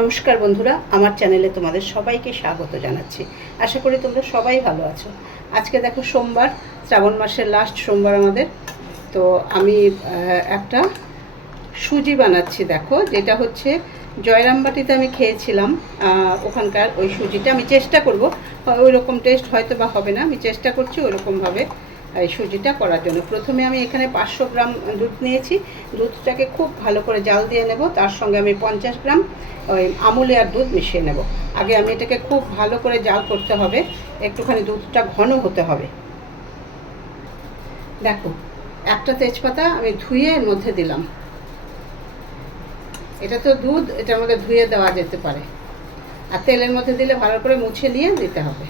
নমস্কার বন্ধুরা, আমার চ্যানেলে তোমাদের সবাইকে স্বাগত জানাচ্ছি। আশা করি তোমরা সবাই ভালো আছো। আজকে দেখো সোমবার, শ্রাবণ মাসের লাস্ট সোমবার আমাদের। তো আমি একটা সুজি বানাচ্ছি। দেখো, যেটা হচ্ছে জয়রামবাটিতে আমি খেয়েছিলাম, ওখানকার ওই সুজিটা আমি চেষ্টা করব। ওই রকম টেস্ট হয়তো বা হবে না, আমি চেষ্টা করছি ওই রকমভাবে এই সুজিটা করার জন্য। প্রথমে আমি এখানে 500 গ্রাম দুধ নিয়েছি। দুধটাকে খুব ভালো করে জাল দিয়ে নেব। তার সঙ্গে আমি 50 গ্রাম ওই আমুলিয়ার দুধ মিশিয়ে নেব। আগে আমি এটাকে খুব ভালো করে জাল করতে হবে, একটুখানি দুধটা ঘন হতে হবে। দেখো, একটা তেজপাতা আমি ধুয়ে এর মধ্যে দিলাম। এটা তো দুধ, এটার মধ্যে ধুয়ে দেওয়া যেতে পারে, আর তেলের মধ্যে দিলে ভালো করে মুছে নিয়ে দিতে হবে।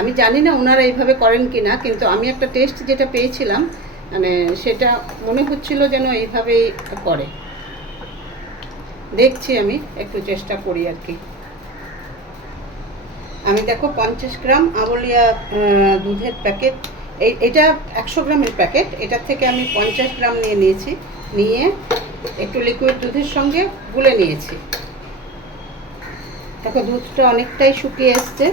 আমি জানি না ওনারা এইভাবে করেন কি না, কিন্তু আমি একটা টেস্ট যেটা পেয়েছিলাম, মানে সেটা মনে হচ্ছিল যেন এইভাবেই করে। দেখছি, আমি একটু চেষ্টা করি আর কি। আমি দেখো 50 গ্রাম আমুলিয়া দুধের প্যাকেট, এটা 100 গ্রামের প্যাকেট, এটার থেকে আমি 50 গ্রাম নিয়েছি। নিয়ে একটু লিকুইড দুধের সঙ্গে গুলে নিয়েছি। দেখো, দুধটা অনেকটাই শুকিয়ে এসছে।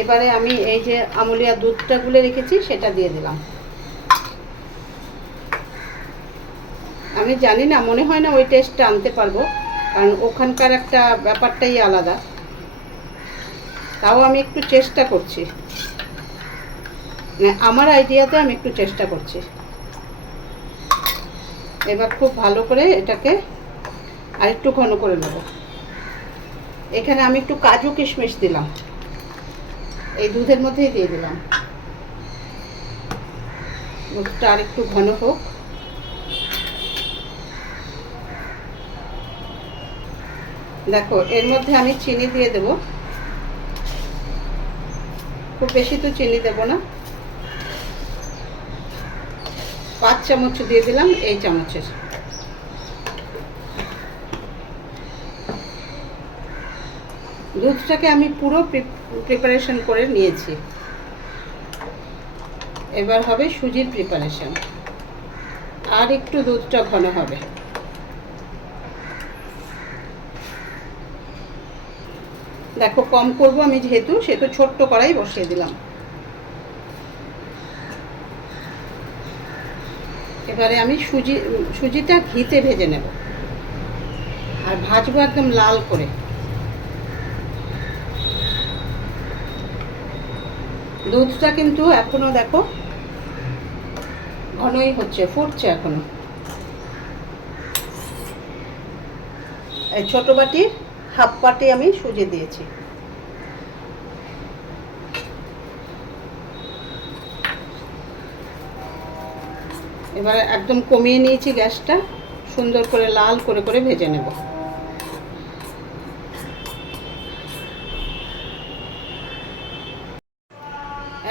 এবারে আমি এই যে আমুলিয়া দুধটা গুলে রেখেছি সেটা দিয়ে দিলাম। আমি জানি না, মনে হয় না ওই টেস্টটা আনতে পারবো, কারণ ওখানকার একটা ব্যাপারটাই আলাদা। তাও আমি একটু চেষ্টা করছি, আমার আইডিয়াতে আমি একটু চেষ্টা করছি। এবার খুব ভালো করে এটাকে আরেকটু ঘন করে নেব। এখানে আমি একটু কাজু কিশমিশ দিলাম, এই দুধের মধ্যেই দিয়ে দিলাম। দুধটা আর একটু ঘন হোক। দেখো, এর মধ্যে আমি চিনি দিয়ে দেব। খুব বেশি তো চিনি দেব না, 5 চামচ দিয়ে দিলাম এই চামচের। দুধটাকে আমি পুরো প্রিপারেশন করে নিয়েছি। এবার হবে সুজির প্রিপারেশন, আর একটু দুধটা ঘন হবে। দেখো, কম করব আমি, যেহেতু সেহেতু ছোট্ট কড়াই বসিয়ে দিলাম। এবারে আমি সুজিটা ঘিতে ভেজে নেব, আর ভাজবো একদম লাল করে। দুধটা কিন্তু এখনো দেখো ঘনই হচ্ছে, ফুটছে এখনো। এই ছোট বাটির হাফ বাটি আমি সুজি দিয়েছি। এবারে একদম কমিয়ে নিয়েছি গ্যাসটা, সুন্দর করে লাল করে করে ভেজে নেব।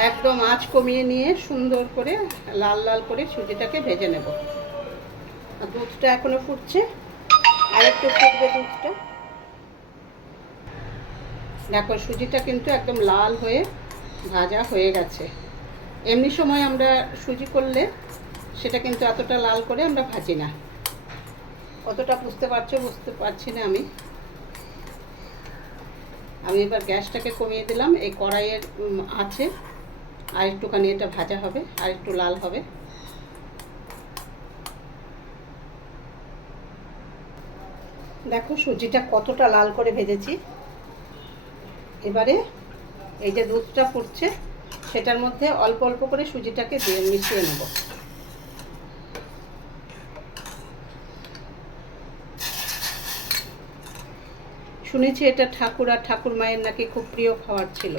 একদম আঁচ কমিয়ে নিয়ে সুন্দর করে লাল লাল করে সুজিটাকে ভেজে নেব। আর দুধটা এখনো ফুটছে, আর একটু ফুটবে দুধটা। দেখো, সুজিটা কিন্তু একদম লাল হয়ে ভাজা হয়ে গেছে। এমনি সময় আমরা সুজি করলে সেটা কিন্তু এতটা লাল করে আমরা ভাজি না। কতটা বুঝতে পারছি না আমি। এবার গ্যাসটাকে কমিয়ে দিলাম। এই কড়াইয়ের আছে, আর একটুখানি এটা ভাজা হবে, আর একটু লাল হবে। দেখো, সুজিটা কতটা লাল করে ভেজেছি। এবারে এই যে দুধটা ফুটছে, সেটার মধ্যে অল্প অল্প করে সুজিটাকে দিয়ে মিশিয়ে নেব। শুনেছি এটা ঠাকুর আর ঠাকুর মায়ের নাকি খুব প্রিয় খাবার ছিল।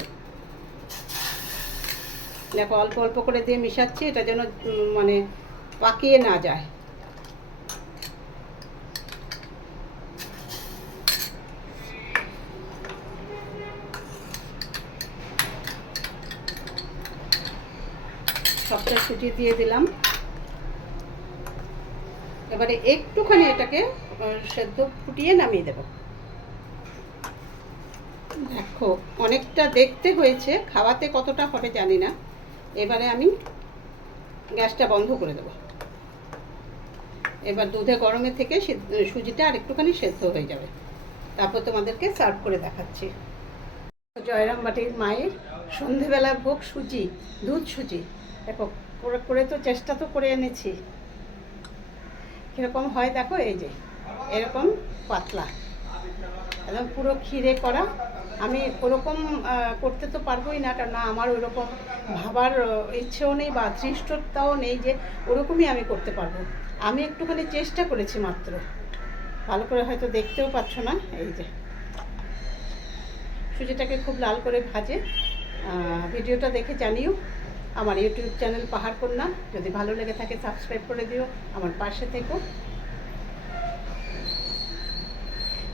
দেখো, অল্প অল্প করে দিয়ে মিশাচ্ছি, এটা যেন মানে পাকিয়ে না যায়। সবটা সুজি দিয়ে দিলাম। এবারে একটুখানি এটাকে সেদ্ধ ফুটিয়ে নামিয়ে দেব। দেখো, অনেকটা দেখতে হয়েছে, খাওয়াতে কতটা হবে জানি না। এবারে আমি গ্যাসটা বন্ধ করে দেব। এবার দুধে গরমে থেকে সুজিটা আর একটুখানি সেদ্ধ হয়ে যাবে। তারপর তোমাদেরকে সার্ভ করে দেখাচ্ছি। জয়রামবাটির মায়ের সন্ধেবেলার ভোগ সুজি, দুধ সুজি। দেখো করে করে তো চেষ্টা তো করে এনেছি, কীরকম হয় দেখো, এই যে এরকম পাতলা, একদম পুরো ক্ষীরে করা। আমি ওরকম করতে তো পারবোই না, কারণ আমার ওরকম ভাবার ইচ্ছেও নেই বা ধৃষ্টতাও নেই যে ওরকমই আমি করতে পারবো। আমি একটুখানি চেষ্টা করেছি মাত্র, ভালো করে হয়তো দেখতেও পাচ্ছ না। এই যে সুজিটাকে খুব লাল করে ভাজে। ভিডিওটা দেখে জানিও। আমার ইউটিউব চ্যানেল পাহাড় কন্যা, যদি ভালো লেগে থাকে সাবস্ক্রাইব করে দিও, আমার পাশে থেকো।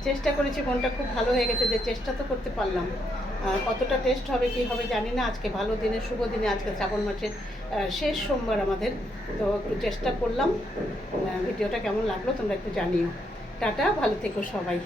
চেষ্টা করেছি, মনটা খুব ভালো হয়ে গেছে যে চেষ্টা তো করতে পারলাম। কতটা টেস্ট হবে কি হবে জানি না। আজকে ভালো দিনে, শুভ দিনে, আজকে শ্রাবণ মাসের শেষ সোমবার আমাদের, তো একটু চেষ্টা করলাম। ভিডিওটা কেমন লাগলো তোমরা একটু জানিও। টাটা, ভালো থেকো সবাই।